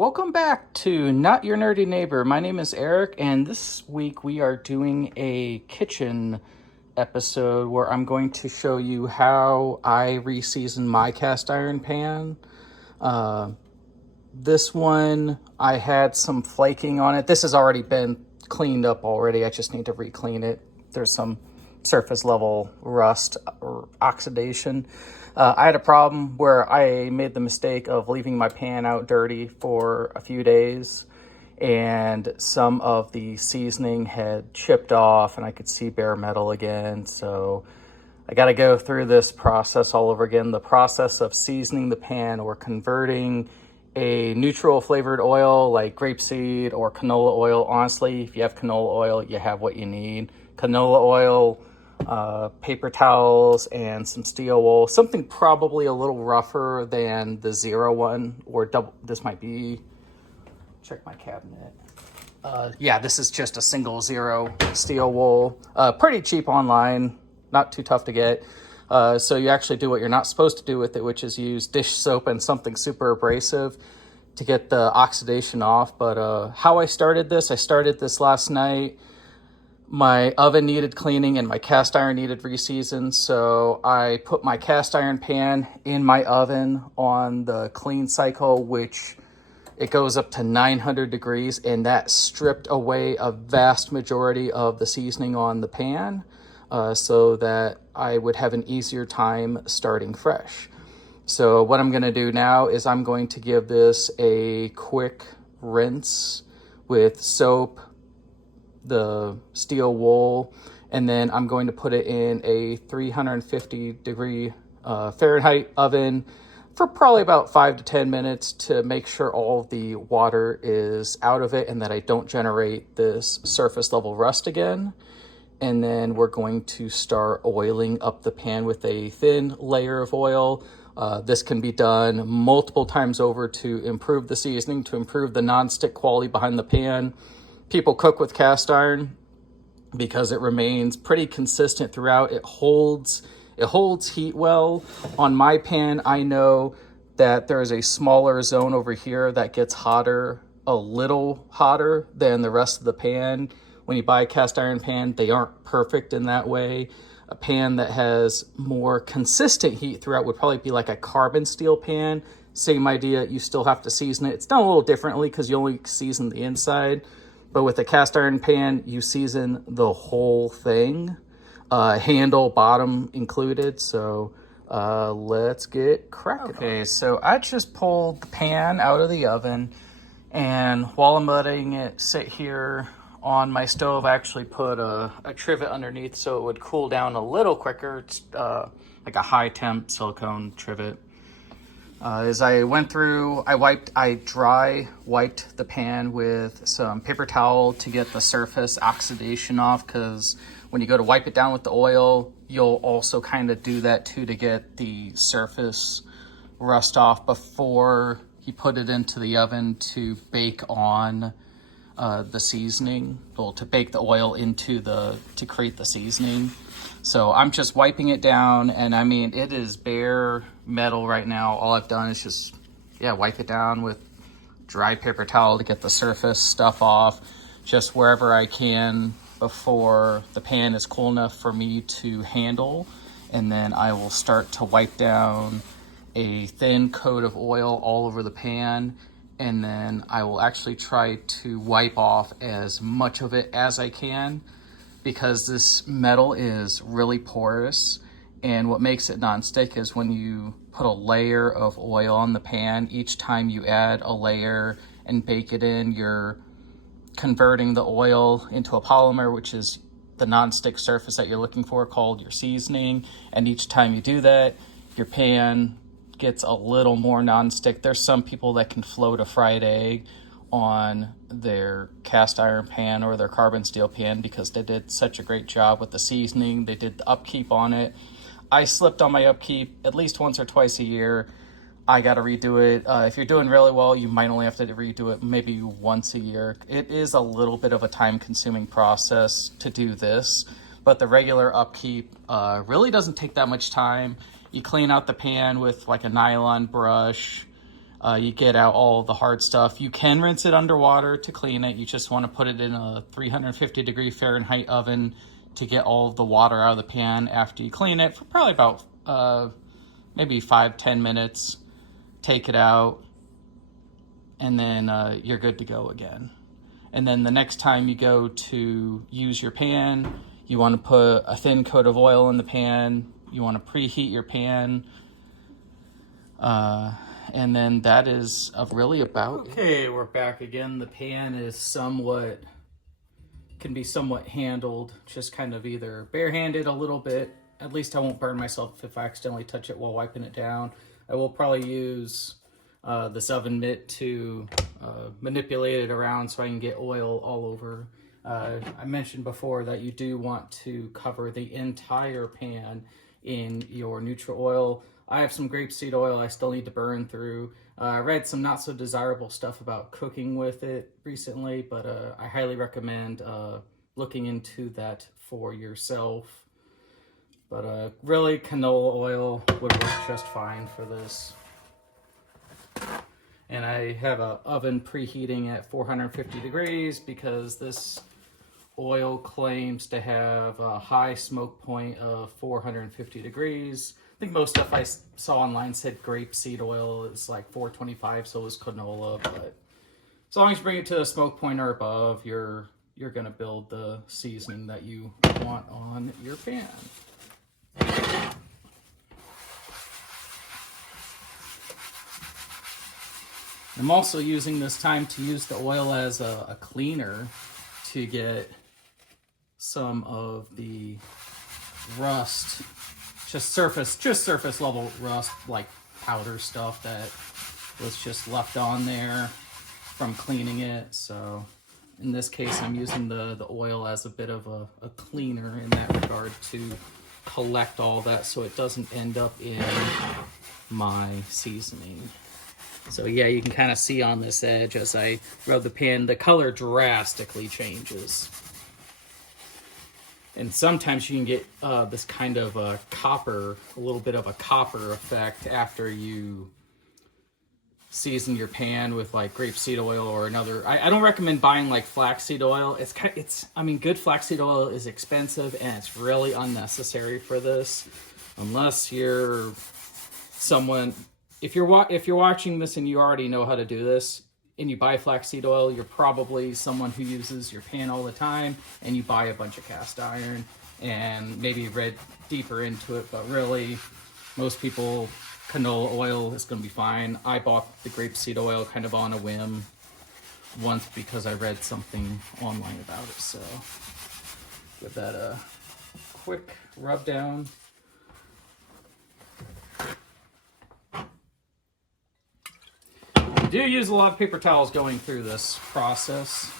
Welcome back to Not Your Nerdy Neighbor. My name is Eric, and this week we are doing a kitchen episode where I'm going to show you how I re-season my cast iron pan. This one, I had some flaking on it. This has already been cleaned up already. I just need to re-clean it. There's some surface level rust or oxidation. I had a problem where I made the mistake of leaving my pan out dirty for a few days, and some of the seasoning had chipped off and I could see bare metal again. So I got to go through this process all over again. The process of seasoning the pan or converting a neutral flavored oil like grapeseed or canola oil. Honestly, if you have canola oil, you have what you need. Canola oil, paper towels, and some steel wool. Something probably a little rougher than the zero one, or double. This might be, check my cabinet. Yeah, this is just a single zero steel wool. Pretty cheap online, not too tough to get. So you actually do what you're not supposed to do with it, which is use dish soap and something super abrasive to get the oxidation off. But how I started this last night. My oven needed cleaning and my cast iron needed re-season, so I put my cast iron pan in my oven on the clean cycle, which it goes up to 900 degrees, and that stripped away a vast majority of the seasoning on the pan, so that I would have an easier time starting fresh. So what I'm going to do now is I'm going to give this a quick rinse with soap, the steel wool, and then I'm going to put it in a 350 degree Fahrenheit oven for probably about 5 to 10 minutes to make sure all of the water is out of it and that I don't generate this surface level rust again. And then we're going to start oiling up the pan with a thin layer of oil. This can be done multiple times over to improve the seasoning, to improve the nonstick quality behind the pan. People cook with cast iron because it remains pretty consistent throughout. It holds heat well. On my pan, I know that there is a smaller zone over here that gets hotter, a little hotter than the rest of the pan. When you buy a cast iron pan, they aren't perfect in that way. A pan that has more consistent heat throughout would probably be like a carbon steel pan. Same idea, you still have to season it. It's done a little differently because you only season the inside. But with a cast iron pan, you season the whole thing, handle, bottom included. So let's get cracking. Okay, so I just pulled the pan out of the oven, and while I'm letting it sit here on my stove, I actually put a trivet underneath so it would cool down a little quicker. It's like a high temp silicone trivet. As I went through, I dry wiped the pan with some paper towel to get the surface oxidation off, because when you go to wipe it down with the oil, you'll also kind of do that too to get the surface rust off before you put it into the oven to bake on the seasoning, well, to bake the oil to create the seasoning. So I'm just wiping it down, and I mean, it is bare metal right now. All I've done is just, wipe it down with dry paper towel to get the surface stuff off, just wherever I can before the pan is cool enough for me to handle. And then I will start to wipe down a thin coat of oil all over the pan. And then I will actually try to wipe off as much of it as I can, because this metal is really porous, and what makes it non-stick is when you put a layer of oil on the pan, each time you add a layer and bake it in, you're converting the oil into a polymer, which is the non-stick surface that you're looking for, called your seasoning. And each time you do that, your pan gets a little more non-stick. There's some people that can float a fried egg on their cast iron pan or their carbon steel pan because they did such a great job with the seasoning. They did the upkeep on it. I slipped on my upkeep at least once or twice a year. I got to redo it. If you're doing really well, you might only have to redo it maybe once a year. It is a little bit of a time-consuming process to do this, but the regular upkeep really doesn't take that much time. You clean out the pan with like a nylon brush, You get out all the hard stuff. You can rinse it underwater to clean it. You just want to put it in a 350 degree Fahrenheit oven to get all of the water out of the pan after you clean it for probably about maybe 5-10 minutes. Take it out, and then you're good to go again. And then the next time you go to use your pan, you want to put a thin coat of oil in the pan. You want to preheat your pan. And then that is really about it. Okay, we're back again. The pan is can be somewhat handled, just kind of either barehanded a little bit. At least I won't burn myself if I accidentally touch it while wiping it down. I will probably use this oven mitt to manipulate it around so I can get oil all over. I mentioned before that you do want to cover the entire pan in your neutral oil. I have some grapeseed oil I still need to burn through. I read some not so desirable stuff about cooking with it recently, but I highly recommend looking into that for yourself. But really, canola oil would work just fine for this. And I have an oven preheating at 450 degrees because this oil claims to have a high smoke point of 450 degrees. I think most stuff I saw online said grapeseed oil is like 425, so is canola. But as long as you bring it to a smoke point or above, you're gonna build the seasoning that you want on your pan. I'm also using this time to use the oil as a cleaner to get some of the rust, just surface level rust, like powder stuff that was just left on there from cleaning it. So in this case, I'm using the oil as a bit of a cleaner in that regard to collect all that so it doesn't end up in my seasoning. So yeah, you can kind of see on this edge as I rub the pan, the color drastically changes. And sometimes you can get this kind of a little bit of a copper effect after you season your pan with like grapeseed oil or another. I don't recommend buying like flaxseed oil. I mean, good flaxseed oil is expensive and it's really unnecessary for this, unless you're someone. If you're watching this and you already know how to do this and you buy flaxseed oil, you're probably someone who uses your pan all the time and you buy a bunch of cast iron and maybe read deeper into it. But really, most people, canola oil is going to be fine. I bought the grapeseed oil kind of on a whim once because I read something online about it. So give that a quick rub down. I do use a lot of paper towels going through this process,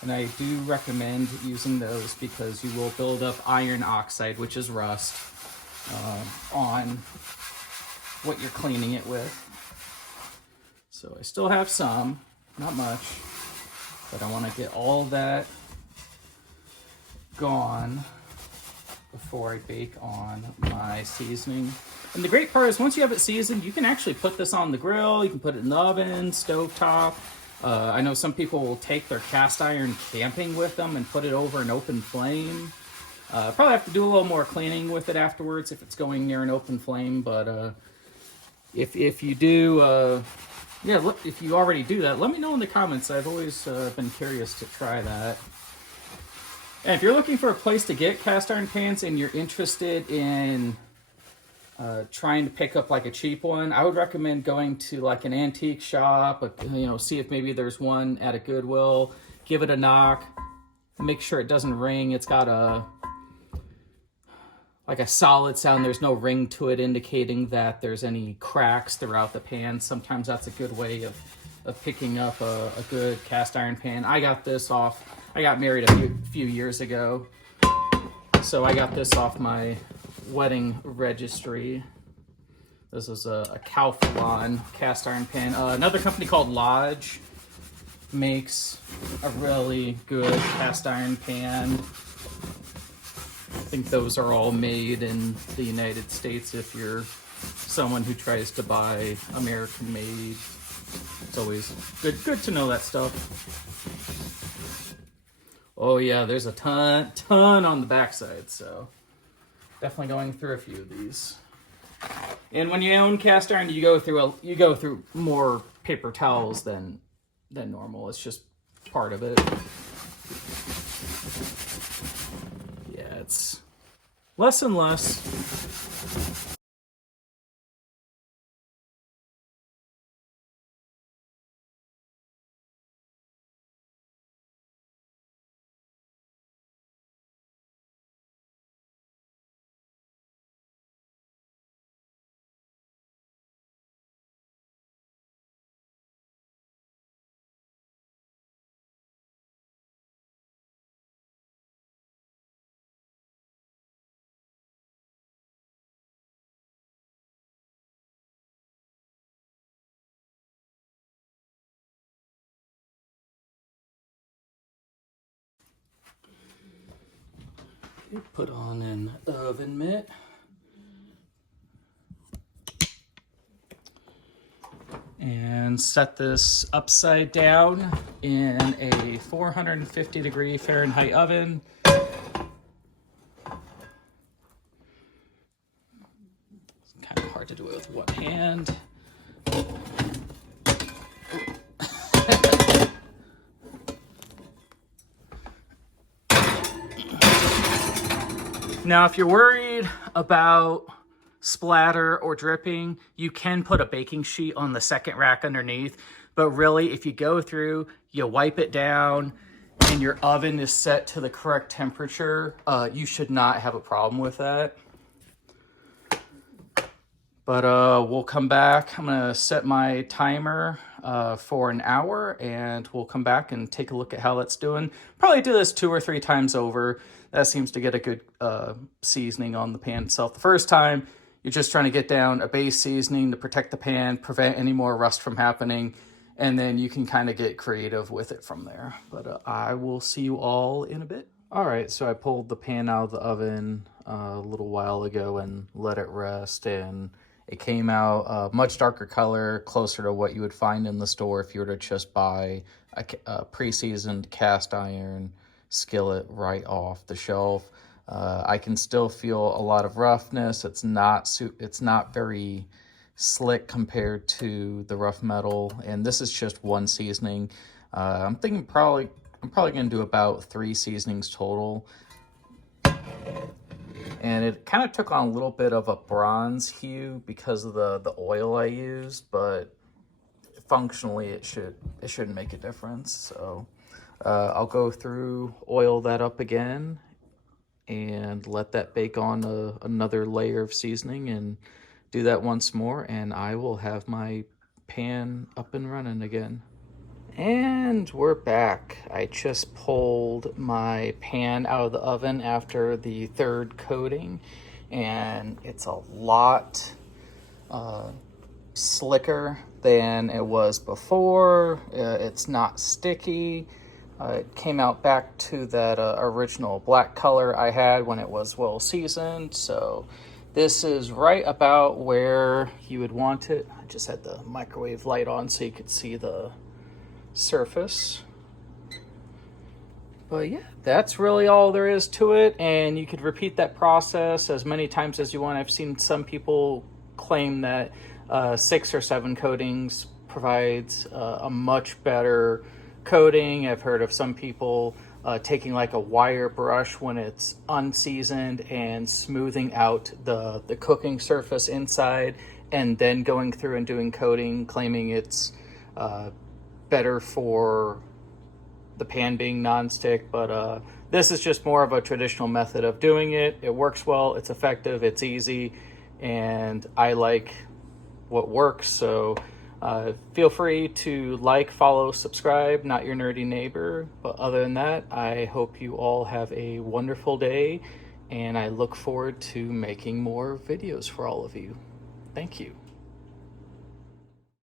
and I do recommend using those because you will build up iron oxide, which is rust, on what you're cleaning it with. So I still have some, not much, but I want to get all that gone before I bake on my seasoning. And the great part is once you have it seasoned, you can actually put this on the grill. You can put it in the oven, stovetop. I know some people will take their cast iron camping with them and put it over an open flame. Probably have to do a little more cleaning with it afterwards if it's going near an open flame. But if you do, if you already do that, let me know in the comments. I've always been curious to try that. And if you're looking for a place to get cast iron pans and you're interested in trying to pick up like a cheap one, I would recommend going to like an antique shop, see if maybe there's one at a Goodwill, give it a knock, make sure it doesn't ring. It's got a solid sound. There's no ring to it indicating that there's any cracks throughout the pan. Sometimes that's a good way of picking up a good cast iron pan. I got married a few years ago, so I got this off my wedding registry. This is a Kaufland cast iron pan. Another company called Lodge makes a really good cast iron pan. I think those are all made in the United States if you're someone who tries to buy American made It's always good to know that stuff. Oh yeah, there's a ton on the backside, so definitely going through a few of these. And when you own cast iron, you go through more paper towels than normal. It's just part of it. Yeah, it's less and less. Put on an oven mitt. And set this upside down in a 450 degree Fahrenheit oven. It's kind of hard to do it with one hand. Now, if you're worried about splatter or dripping, you can put a baking sheet on the second rack underneath. But really, if you go through, you wipe it down, and your oven is set to the correct temperature, you should not have a problem with that. But we'll come back. I'm gonna set my timer for an hour, and we'll come back and take a look at how that's doing. Probably do this 2 or 3 times over. That seems to get a good seasoning on the pan itself. The first time, you're just trying to get down a base seasoning to protect the pan, prevent any more rust from happening, and then you can kind of get creative with it from there. But I will see you all in a bit. All right, so I pulled the pan out of the oven a little while ago and let it rest, and it came out a much darker color, closer to what you would find in the store if you were to just buy a pre-seasoned cast iron skillet right off the shelf. I can still feel a lot of roughness. It's not very slick compared to the rough metal, and this is just one seasoning. I'm probably gonna do about 3 seasonings total. And it kind of took on a little bit of a bronze hue because of the oil I used, but functionally it shouldn't make a difference. So I'll go through, oil that up again, and let that bake on another layer of seasoning, and do that once more, and I will have my pan up and running again. And we're back. I just pulled my pan out of the oven after the 3rd coating, and it's a lot slicker than it was before. It's not sticky. It came out back to that original black color I had when it was well seasoned. So this is right about where you would want it. I just had the microwave light on so you could see the surface. But yeah, that's really all there is to it, and you could repeat that process as many times as you want. I've seen some people claim that 6 or 7 coatings provides a much better coating. I've heard of some people taking like a wire brush when it's unseasoned and smoothing out the cooking surface inside, and then going through and doing coating, claiming it's better for the pan being non-stick. But this is just more of a traditional method of doing it. It works well, it's effective, it's easy, and I like what works. So feel free to like, follow, subscribe, not your nerdy neighbor. But other than that, I hope you all have a wonderful day, and I look forward to making more videos for all of you. Thank you.